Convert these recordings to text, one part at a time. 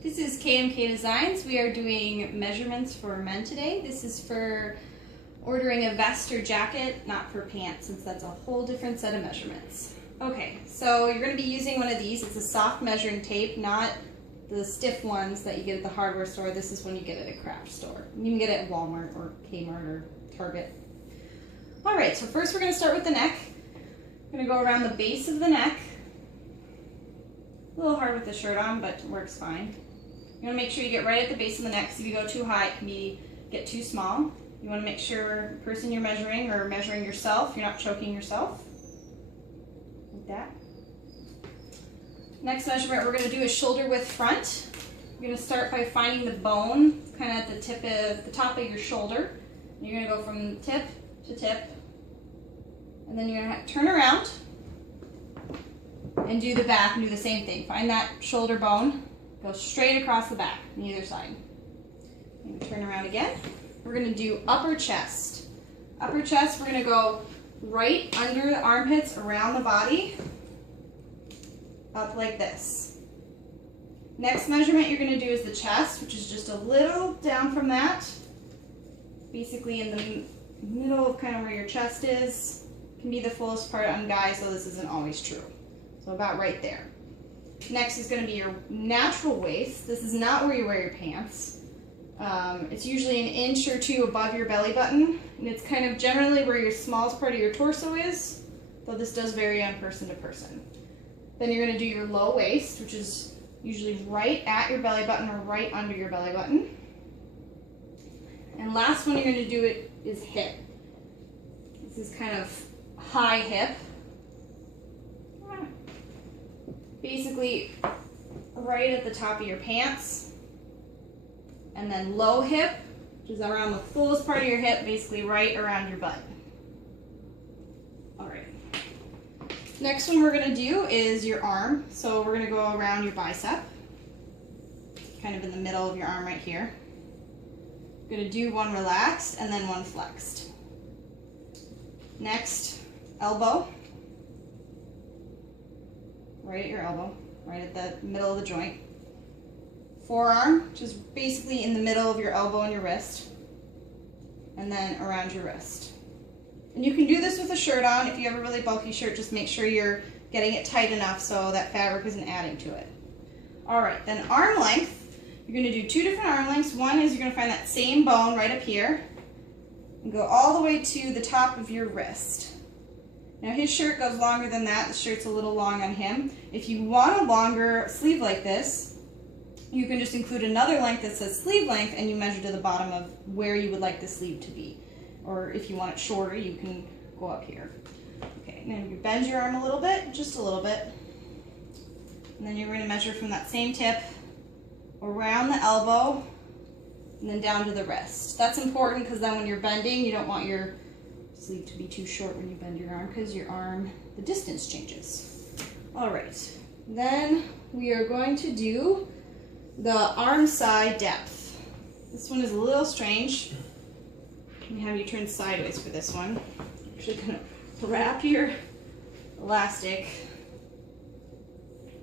This is KMKDesigns. We are doing measurements for men today. This is for ordering a vest or jacket, not for pants, since that's a whole different set of measurements. Okay, so you're going to be using one of these. It's a soft measuring tape, not the stiff ones that you get at the hardware store. This is one you get at a craft store. You can get it at Walmart or Kmart or Target. Alright, so first we're going to start with the neck. We're going to go around the base of the neck. A little hard with the shirt on, but it works fine. You want to make sure you get right at the base of the neck, because if you go too high, it can get too small. You want to make sure the person you're measuring, or measuring yourself, you're not choking yourself. Like that. Next measurement we're going to do is shoulder width front. We're going to start by finding the bone, kind of at the top of your shoulder. You're going to go from tip to tip, and then you're going to turn around and do the back and do the same thing. Find that shoulder bone, go straight across the back on either side. And turn around again. We're going to do upper chest. Upper chest, we're going to go right under the armpits, around the body, up like this. Next measurement you're going to do is the chest, which is just a little down from that. Basically in the middle of kind of where your chest is. Can be the fullest part on guys, though this isn't always true. So about right there. Next is going to be your natural waist. This is not where you wear your pants. It's usually an inch or two above your belly button, and it's kind of generally where your smallest part of your torso is, though this does vary on person to person. Then you're going to do your low waist, which is usually right at your belly button or right under your belly button. And last one you're going to do is hip. This is kind of high hip. Basically right at the top of your pants. And then low hip, which is around the fullest part of your hip, basically right around your butt. Alright. Next one we're going to do is your arm. So we're going to go around your bicep, kind of in the middle of your arm right here. We're going to do one relaxed and then one flexed. Next, elbow. Right at your elbow, right at the middle of the joint. Forearm, which is basically in the middle of your elbow and your wrist, and then around your wrist. And you can do this with a shirt on. If you have a really bulky shirt, just make sure you're getting it tight enough so that fabric isn't adding to it. Alright, then arm length. You're going to do two different arm lengths. One is you're going to find that same bone right up here and go all the way to the top of your wrist. Now his shirt goes longer than that. The shirt's a little long on him. If you want a longer sleeve like this, you can just include another length that says sleeve length, and you measure to the bottom of where you would like the sleeve to be. Or if you want it shorter, you can go up here. Okay, now you bend your arm a little bit, just a little bit. And then you're going to measure from that same tip around the elbow and then down to the wrist. That's important because then when you're bending, you don't want your sleeve to be too short when you bend your arm, because your arm, the distance changes. Alright, then we are going to do the arm side depth. This one is a little strange. Let me have you turn sideways for this one. You're actually going to wrap your elastic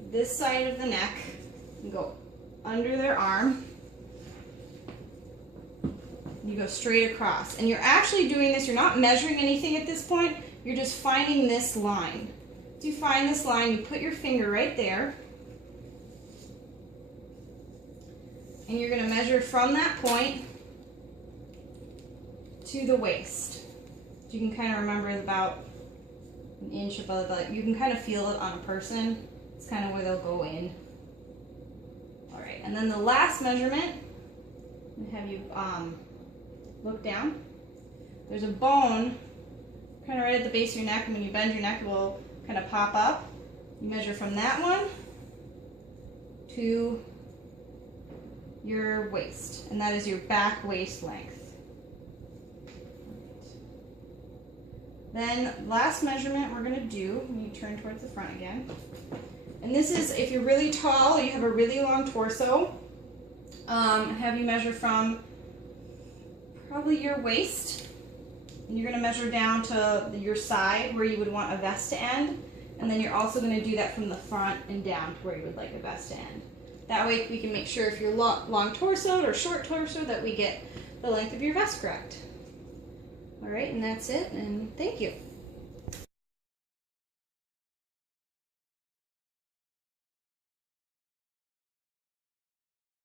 this side of the neck and go under their arm. You go straight across. And you're actually doing this, you're not measuring anything at this point, you're just finding this line. Once you find this line, you put your finger right there, and you're going to measure from that point to the waist. So you can kind of remember it's about an inch above the belly. You can kind of feel it on a person. It's kind of where they'll go in. Alright, and then the last measurement, I'm going to have you look down. There's a bone kind of right at the base of your neck, and when you bend your neck it will kind of pop up. You measure from that one to your waist, and that is your back waist length. Then last measurement we're going to do, when you turn towards the front again, and this is if you're really tall, you have a really long torso, have you measure from probably your waist, and you're going to measure down to your side where you would want a vest to end, and then you're also going to do that from the front and down to where you would like a vest to end. That way we can make sure if you're long torsoed or short torso that we get the length of your vest correct. All right, and that's it, and thank you.